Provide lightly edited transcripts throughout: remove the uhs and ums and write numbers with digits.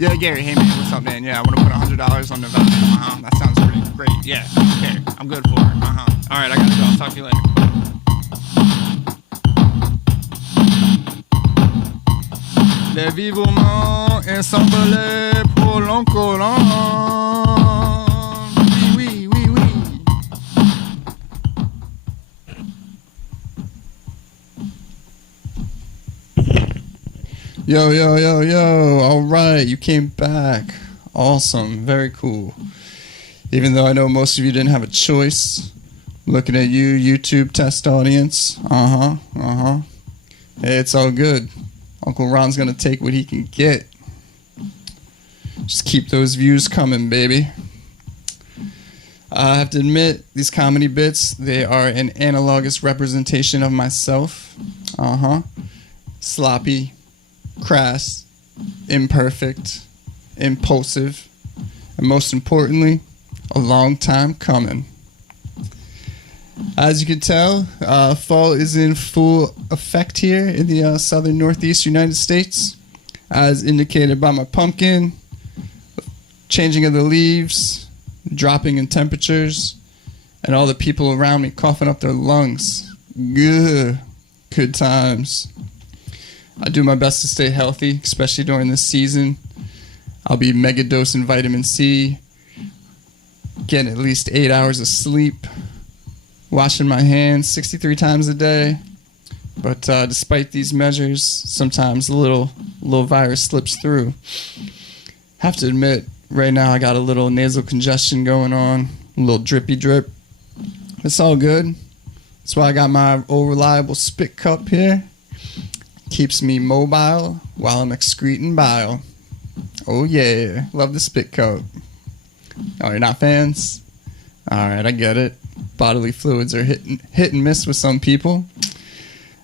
Yeah, Gary. Hey man, what's up, man? Yeah, I want to put $100 on Nevada. That sounds pretty great. Yeah. Okay, I'm good for it. All right, I gotta go. I'll talk to you later. Les vivement ensemble pour l'encolon. Oui, oui, oui, oui. Yo, yo, yo, yo. All right, you came back. Awesome. Very cool. Even though I know most of you didn't have a choice. Looking at you, YouTube test audience. Hey, it's all good. Uncle Ron's going to take what he can get. Just keep those views coming, baby. I have to admit, these comedy bits, they are an analogous representation of myself. Sloppy, crass, imperfect, impulsive, and most importantly, a long time coming. As you can tell, fall is in full effect here in the southern northeast United States, as indicated by my pumpkin, changing of the leaves, dropping in temperatures, and all the people around me coughing up their lungs. Good times. I do my best to stay healthy, especially during this season. I'll be mega dosing vitamin C, getting at least 8 hours of sleep, washing my hands 63 times a day. But despite these measures, sometimes a little virus slips through. Have to admit, right now I got a little nasal congestion going on, a little drippy drip. It's all good. That's why I got my old reliable spit cup here. Keeps me mobile while I'm excreting bile. Oh yeah, love the spit cup. Oh, you're not fans? Alright, I get it. Bodily fluids are hit and miss with some people.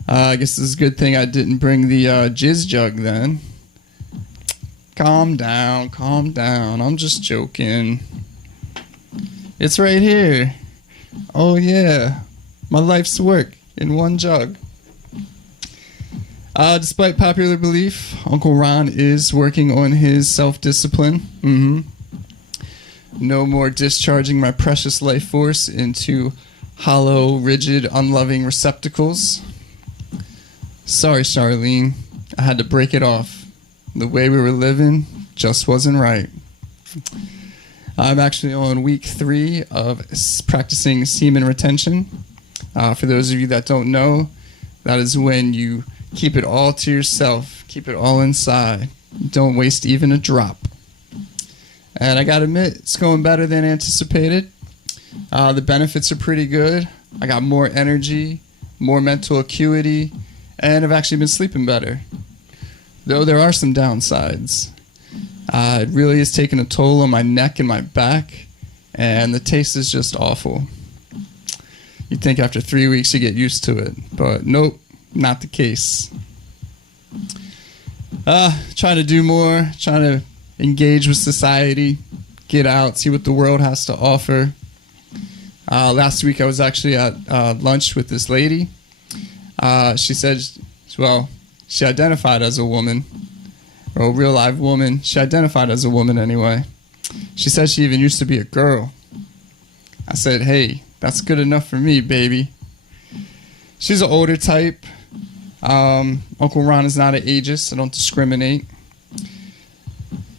I guess it's a good thing I didn't bring the jizz jug then. Calm down. I'm just joking. It's right here. Oh yeah, my life's work in one jug. Despite popular belief, Uncle Ron is working on his self-discipline. No more discharging my precious life force into hollow, rigid, unloving receptacles. Sorry, Charlene. I had to break it off. The way we were living just wasn't right. I'm actually on week 3 of practicing semen retention. For those of you that don't know, that is when you keep it all to yourself. Keep it all inside. Don't waste even a drop. And I gotta admit, it's going better than anticipated. The benefits are pretty good. I got more energy, more mental acuity, and I've actually been sleeping better. Though there are some downsides. It really is taking a toll on my neck and my back, and the taste is just awful. You'd think after 3 weeks you get used to it, but nope, not the case. Trying to do more, trying to engage with society, get out, see what the world has to offer. Last week I was actually at lunch with this lady. She said, well, she identified as a woman, or a real live woman. She identified as a woman anyway. She said she even used to be a girl. I said, hey, that's good enough for me, baby. She's an older type. Uncle Ron is not an ageist. I don't discriminate.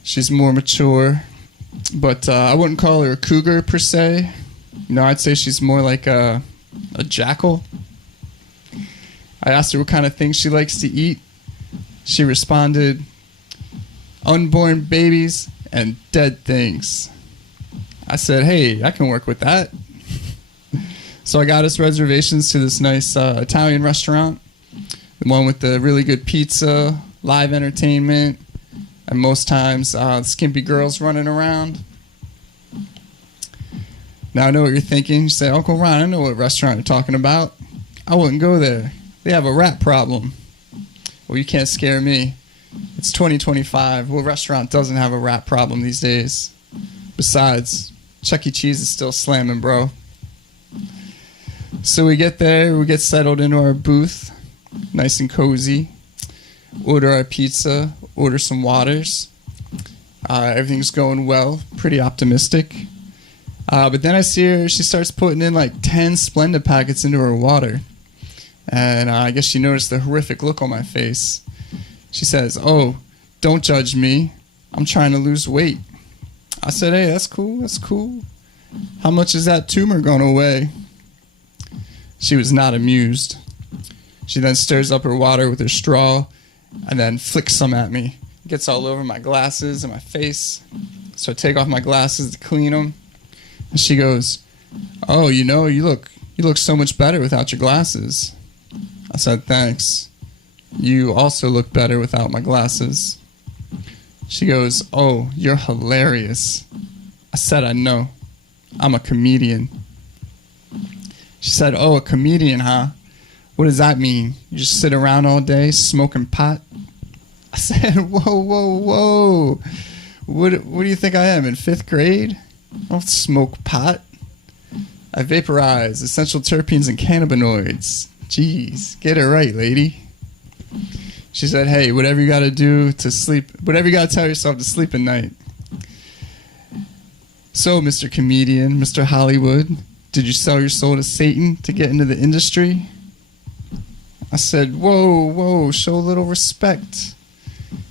She's more mature, but I wouldn't call her a cougar per se. You know, I'd say she's more like a jackal. I asked her what kind of things she likes to eat. She responded, unborn babies and dead things. I said, hey, I can work with that. So I got us reservations to this nice Italian restaurant, the one with the really good pizza, live entertainment, and most times skimpy girls running around. Now I know what you're thinking. You say, Uncle Ron, I know what restaurant you're talking about. I wouldn't go there. They have a rat problem. Well, you can't scare me. It's 2025. What restaurant doesn't have a rat problem these days? Besides, Chuck E. Cheese is still slamming, bro. So we get there, we get settled into our booth, nice and cozy, order our pizza, order some waters, Everything's going well, pretty optimistic. But then I see her, she starts putting in like 10 Splenda packets into her water. And I guess she noticed the horrific look on my face. She says, "Oh, don't judge me. I'm trying to lose weight." I said, "Hey, that's cool, that's cool. How much is that tumor going to weigh?" She was not amused. She then stirs up her water with her straw and then flicks some at me. It gets all over my glasses and my face. So I take off my glasses to clean them. And she goes, "Oh, you look so much better without your glasses." I said, "Thanks. You also look better without my glasses." She goes, "Oh, you're hilarious." I said, "I know. I'm a comedian." She said, "Oh, a comedian, huh? What does that mean? You just sit around all day smoking pot?" I said, whoa. What do you think I am, in 5th grade? I don't smoke pot. I vaporize essential terpenes and cannabinoids. Jeez, get it right, lady. She said, "Hey, whatever you got to do to sleep, whatever you got to tell yourself to sleep at night." "So, Mr. Comedian, Mr. Hollywood, did you sell your soul to Satan to get into the industry?" I said, whoa, show a little respect.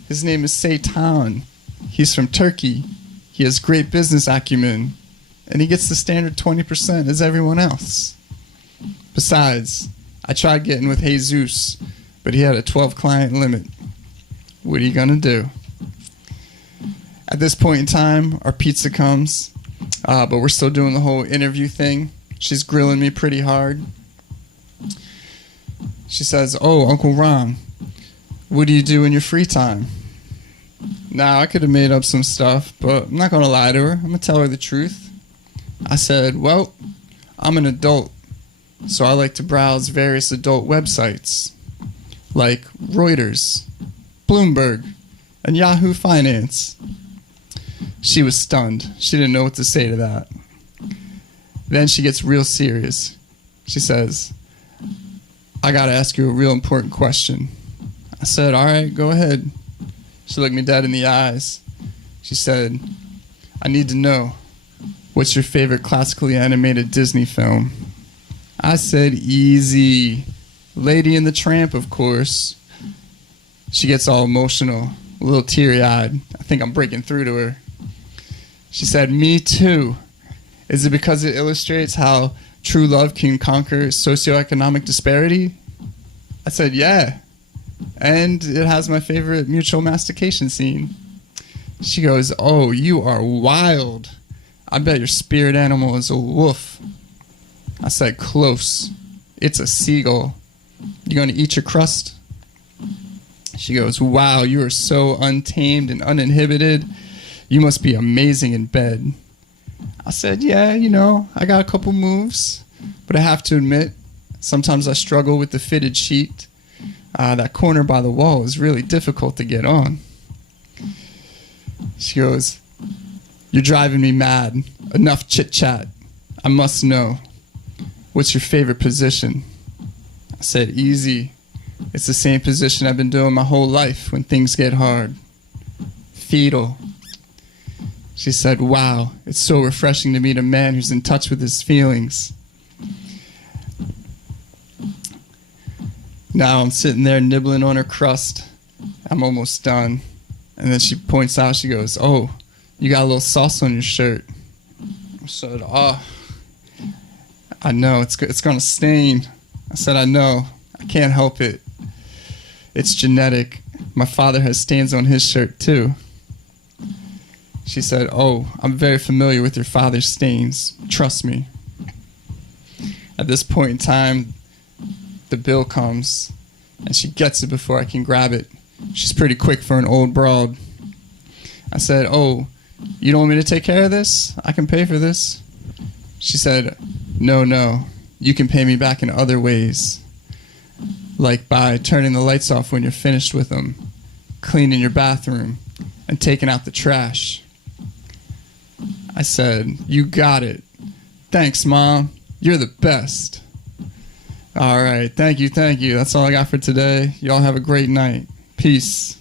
His name is Satan. He's from Turkey. He has great business acumen. And he gets the standard 20% as everyone else. Besides, I tried getting with Jesus, but he had a 12-client limit. What are you going to do? At this point in time, our pizza comes, but we're still doing the whole interview thing. She's grilling me pretty hard. She says, "Oh, Uncle Ron, what do you do in your free time?" Now, I could have made up some stuff, but I'm not going to lie to her. I'm going to tell her the truth. I said, "Well, I'm an adult, so I like to browse various adult websites, like Reuters, Bloomberg, and Yahoo Finance." She was stunned. She didn't know what to say to that. Then she gets real serious. She says, "I gotta ask you a real important question." I said, "All right, go ahead." She looked me dead in the eyes. She said, "I need to know, what's your favorite classically animated Disney film?" I said, "Easy. Lady and the Tramp, of course." She gets all emotional, a little teary-eyed. I think I'm breaking through to her. She said, "Me too. Is it because it illustrates how true love can conquer socioeconomic disparity?" I said, "Yeah. And it has my favorite mutual mastication scene." She goes, "Oh, you are wild. I bet your spirit animal is a wolf." I said, "Close. It's a seagull. You going to eat your crust?" She goes, "Wow, you are so untamed and uninhibited. You must be amazing in bed." I said, "Yeah, I got a couple moves, but I have to admit, sometimes I struggle with the fitted sheet. That corner by the wall is really difficult to get on." She goes, "You're driving me mad. Enough chit-chat. I must know. What's your favorite position?" I said, "Easy. It's the same position I've been doing my whole life when things get hard. Fetal." She said, "Wow, it's so refreshing to meet a man who's in touch with his feelings." Now I'm sitting there nibbling on her crust. I'm almost done. And then she points out, she goes, "Oh, you got a little sauce on your shirt." I said, "Oh, I know, it's going to stain." I said, "I know. I can't help it. It's genetic. My father has stains on his shirt too." She said, "Oh, I'm very familiar with your father's stains. Trust me." At this point in time, the bill comes, and she gets it before I can grab it. She's pretty quick for an old broad. I said, "Oh, you don't want me to take care of this? I can pay for this." She said, No, you can pay me back in other ways, like by turning the lights off when you're finished with them, cleaning your bathroom, and taking out the trash." I said, "You got it. Thanks, Mom. You're the best." All right. Thank you. That's all I got for today. Y'all have a great night. Peace.